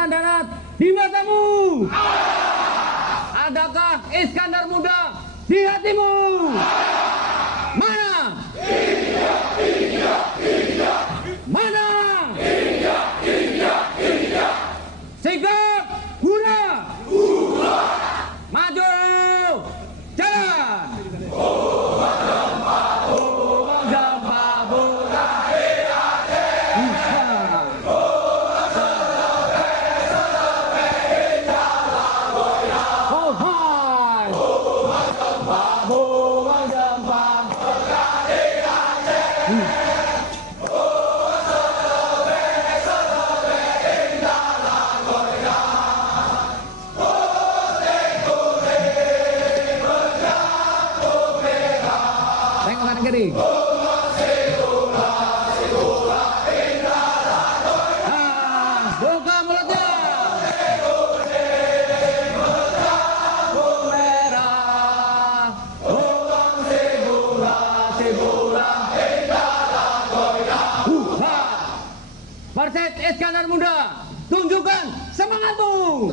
Angkatan Darat di matamu? Adakah Iskandar Muda di hatimu? Mana? Mana? Sigap, guna. Maju, jalan. Tengok kanan kiri. Buka mulutnya. Merah. Partai Iskandar Muda, tunjukkan semangatmu.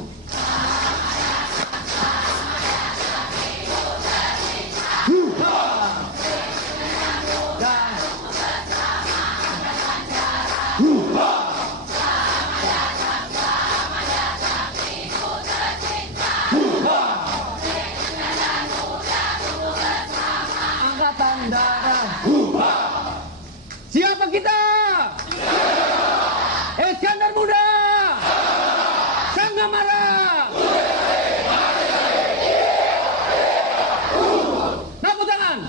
Angkatan Darat. Siapa kita? Iskandar Muda. Sangga Marah. Tepuk tangan.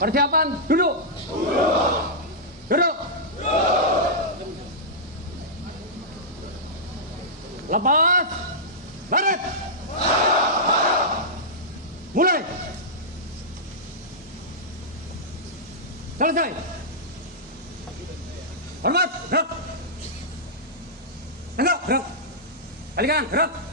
Persiapan, duduk. Duduk. Lepas. Baret. Mulai. Selesai. Hormat, gerak. Tegak, gerak. Balikan, gerak.